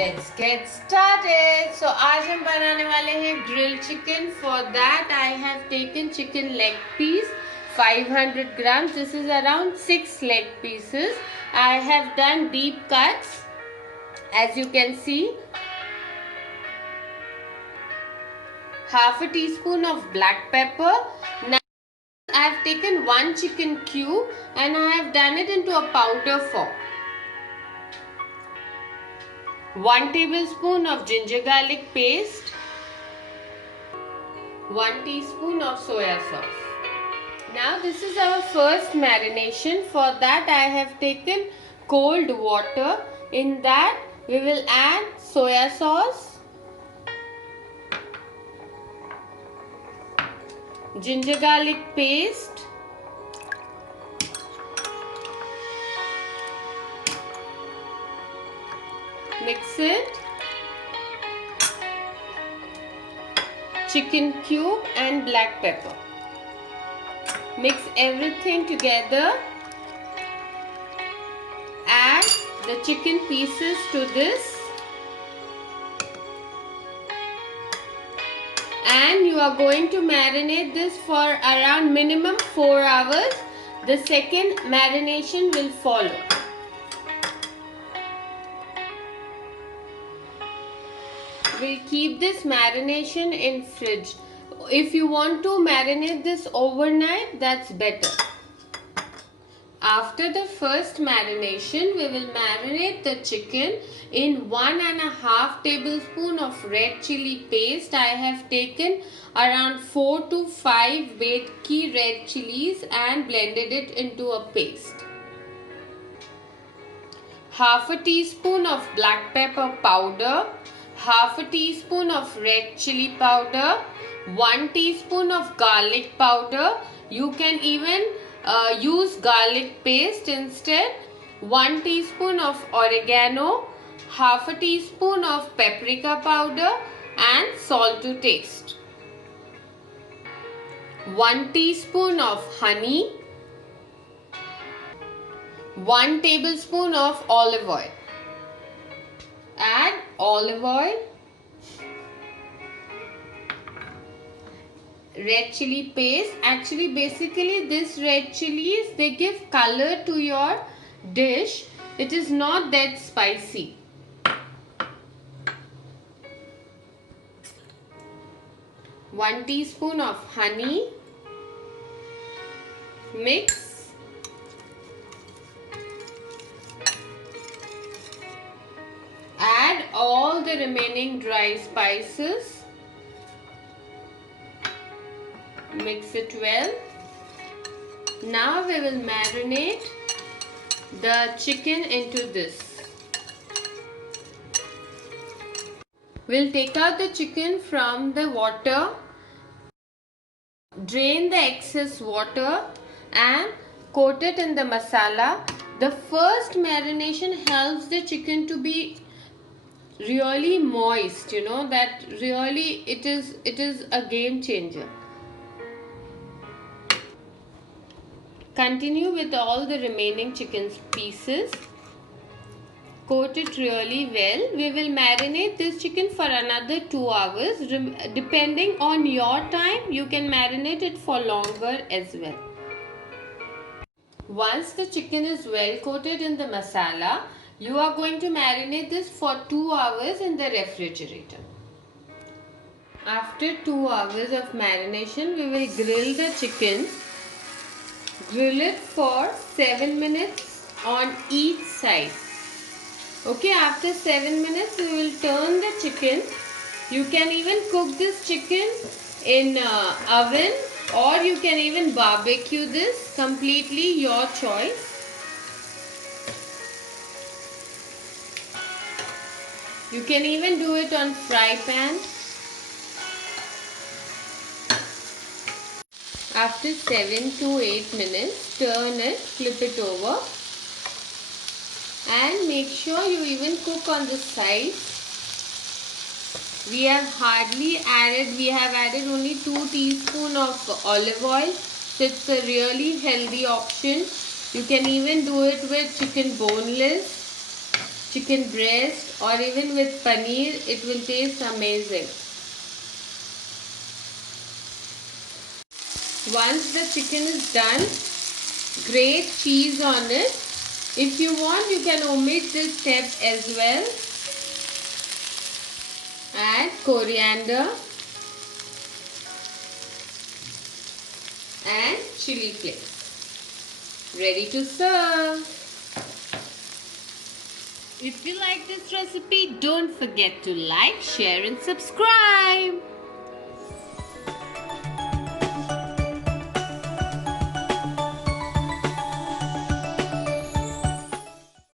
Let's get started. So आज हम बनाने वाले हैं grilled chicken. For that I have taken chicken leg piece 500 grams. This is around 6 leg pieces. I have done deep cuts as you can see. Half a teaspoon of black pepper. Now I have taken 1 chicken cube and I have done it into a powder form. 1 tablespoon of ginger garlic paste, 1 teaspoon of soya sauce. Now this is our first marination. For that I have taken cold water. In that we will add soya sauce, ginger garlic paste, mix it, chicken cube and black pepper. Mix everything together. Add the chicken pieces to this. And you are going to marinate this for around minimum 4 hours. The second marination will follow. We'll keep this marination in fridge. If you want to marinate this overnight, that's better. After the first marination, we will marinate the chicken in 1.5 tablespoon of red chili paste. I have taken around 4 to 5 Bedki red chilies and blended it into a paste. Half a teaspoon of black pepper powder, half a teaspoon of red chili powder, 1 teaspoon of garlic powder. You can even use garlic paste instead. 1 teaspoon of oregano, half a teaspoon of paprika powder and salt to taste. 1 teaspoon of honey, 1 tablespoon of olive oil. Add olive oil, red chili paste. Actually basically this red chilies, they give color to your dish. It is not that spicy. One teaspoon of honey. Mix. Add all the remaining dry spices. Mix it well. Now we will marinate the chicken into this. We'll take out the chicken from the water, drain the excess water and coat it in the masala. The first marination helps the chicken to be really moist, you know, that really it is a game changer. Continue with all the remaining chicken pieces. Coat it really well. We will marinate this chicken for another 2 hours. Depending on your time, you can marinate it for longer as well. Once the chicken is well coated in the masala, you are going to marinate this for 2 hours in the refrigerator. After 2 hours of marination, we will grill the chicken. Grill it for 7 minutes on each side. Okay, after 7 minutes, we will turn the chicken. You can even cook this chicken in oven or you can even barbecue this. Completely your choice. You can even do it on fry pan. After 7 to 8 minutes, turn it, flip it over and make sure you even cook on the sides. We have added only 2 teaspoons of olive oil. So it's a really healthy option. You can even do it with chicken boneless. chicken breast or even with paneer, it will taste amazing. Once the chicken is done, grate cheese on it. If you want, you can omit this step as well. Add coriander and chili flakes. Ready to serve. If you like this recipe, don't forget to like, share and subscribe.